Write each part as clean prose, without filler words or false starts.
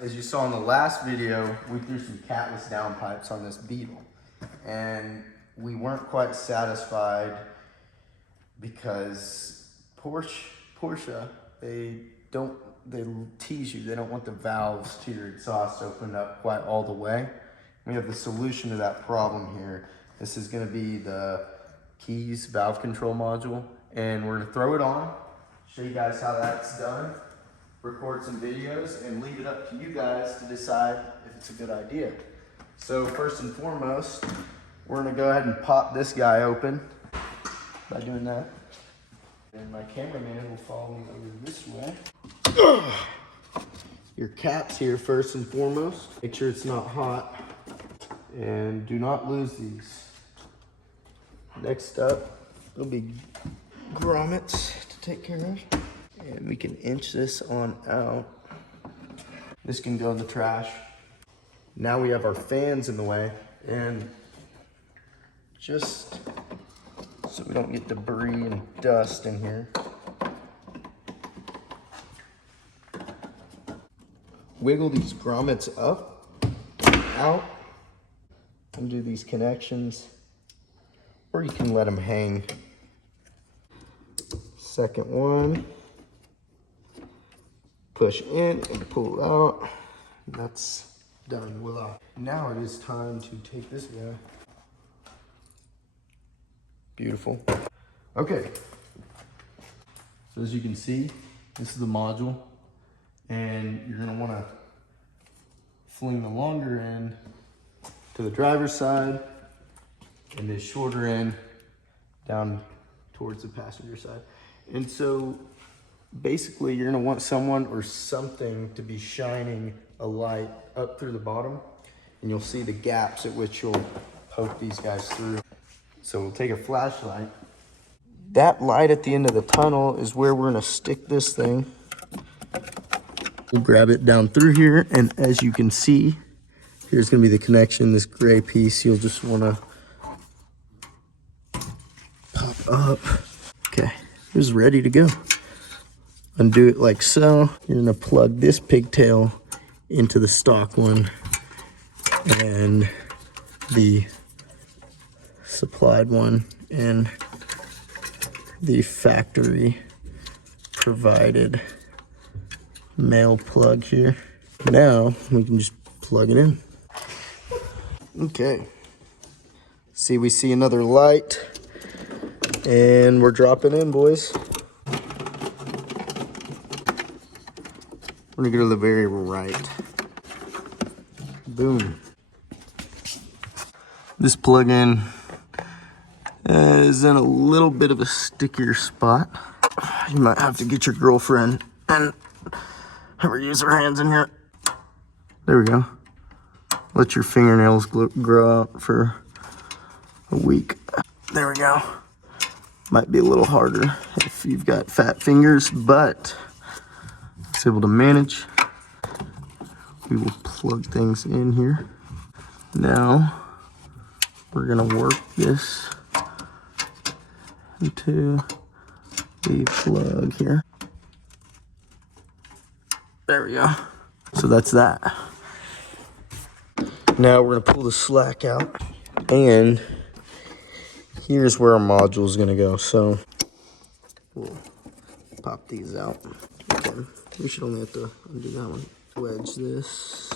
as you saw in the last video, we threw some Catless downpipes on this Beetle, and we weren't quite satisfied because Porsche, they tease you. They don't want the valves to your exhaust opened up quite all the way. We have the solution to that problem here. This is going to be the keys valve control module, and we're going to throw it on, show you guys how that's done, record some videos, and leave it up to you guys to decide if it's a good idea. So first and foremost, we're going to go ahead and pop this guy open by doing that. And my cameraman will follow me over this way. Your cap's here first and foremost. Make sure it's not hot. And do not lose these. Next up, there'll be grommets to take care of. And we can inch this on out. This can go in the trash. Now we have our fans in the way. And just so we don't get debris and dust in here, wiggle these grommets up, out, and do these connections, or you can let them hang. Second one, push in and pull out. That's done. Voila. Now it is time to take this guy. Beautiful. Okay, so as you can see, this is the module, and you're gonna wanna fling the longer end to the driver's side and the shorter end down towards the passenger side. And so basically you're gonna want someone or something to be shining a light up through the bottom, and you'll see the gaps at which you'll poke these guys through. So we'll take a flashlight. That light at the end of the tunnel is where we're gonna stick this thing. We'll grab it down through here, and as you can see, here's gonna be the connection, this gray piece. You'll just wanna pop up. Okay, it's ready to go. Undo it like so. You're gonna plug this pigtail into the stock one, and the supplied one and the factory provided male plug here. Now we can just plug it in. Okay, we see another light, and we're dropping in, boys. We're gonna go to the very right. Boom. This plug-in is in a little bit of a stickier spot. You might have to get your girlfriend and have her use her hands in here. There we go. Let your fingernails grow out for a week. There we go. Might be a little harder if you've got fat fingers, but it's able to manage. We will plug things in here. Now we're gonna work this into the plug here. There we go. So that's that. Now we're gonna pull the slack out, and here's where our module is gonna go. So we'll pop these out. Okay. We should only have to undo that one. Wedge this.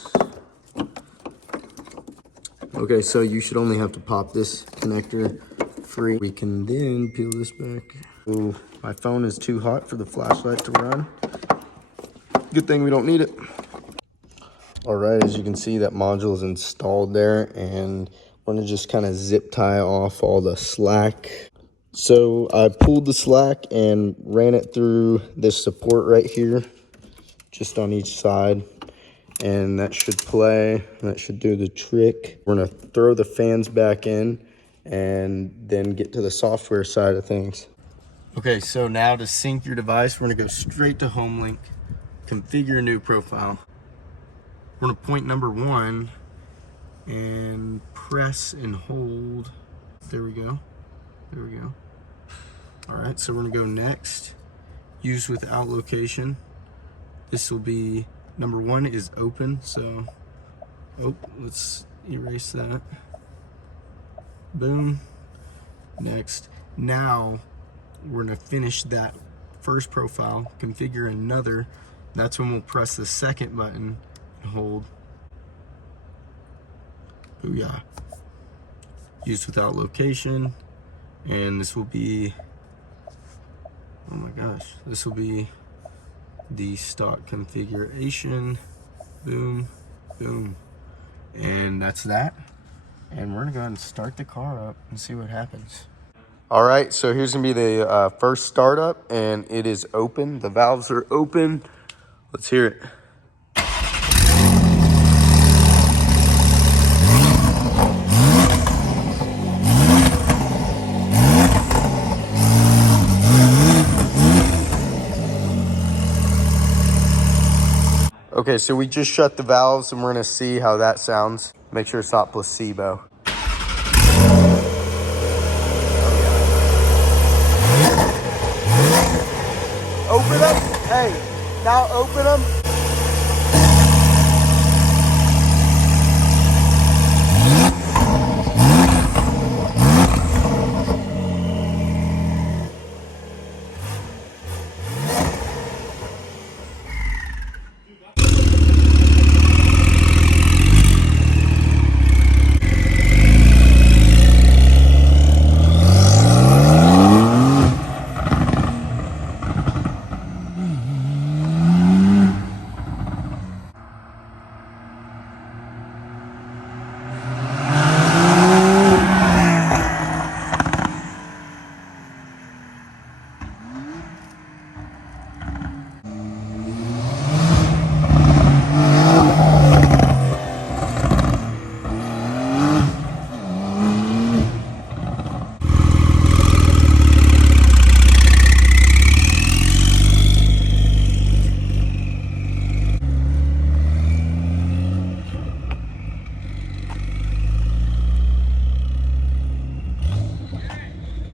Okay, so you should only have to pop this connector free. We can then peel this back. Ooh, my phone is too hot for the flashlight to run. Good thing we don't need it. All right, as you can see, that module is installed there, and we're gonna just kind of zip tie off all the slack. So I pulled the slack and ran it through this support right here, just on each side. And that should play, that should do the trick. We're gonna throw the fans back in and then get to the software side of things. Okay, so now to sync your device, we're gonna go straight to HomeLink, configure a new profile. We're gonna point number 1 and press and hold. There we go, there we go. All right, so we're gonna go next, use without location. This will be Number 1 is open, so, oh, let's erase that. Boom. Next. Now, we're gonna finish that first profile, configure another. That's when we'll press the second button and hold. Booyah. Used without location. And this will be, oh my gosh, this will be the stock configuration. Boom, boom. And that's that. And we're gonna go ahead and start the car up and see what happens. All right, so here's gonna be the first startup, and it is open. The valves are open. Let's hear it. Okay, so we just shut the valves and we're gonna see how that sounds. Make sure it's not placebo.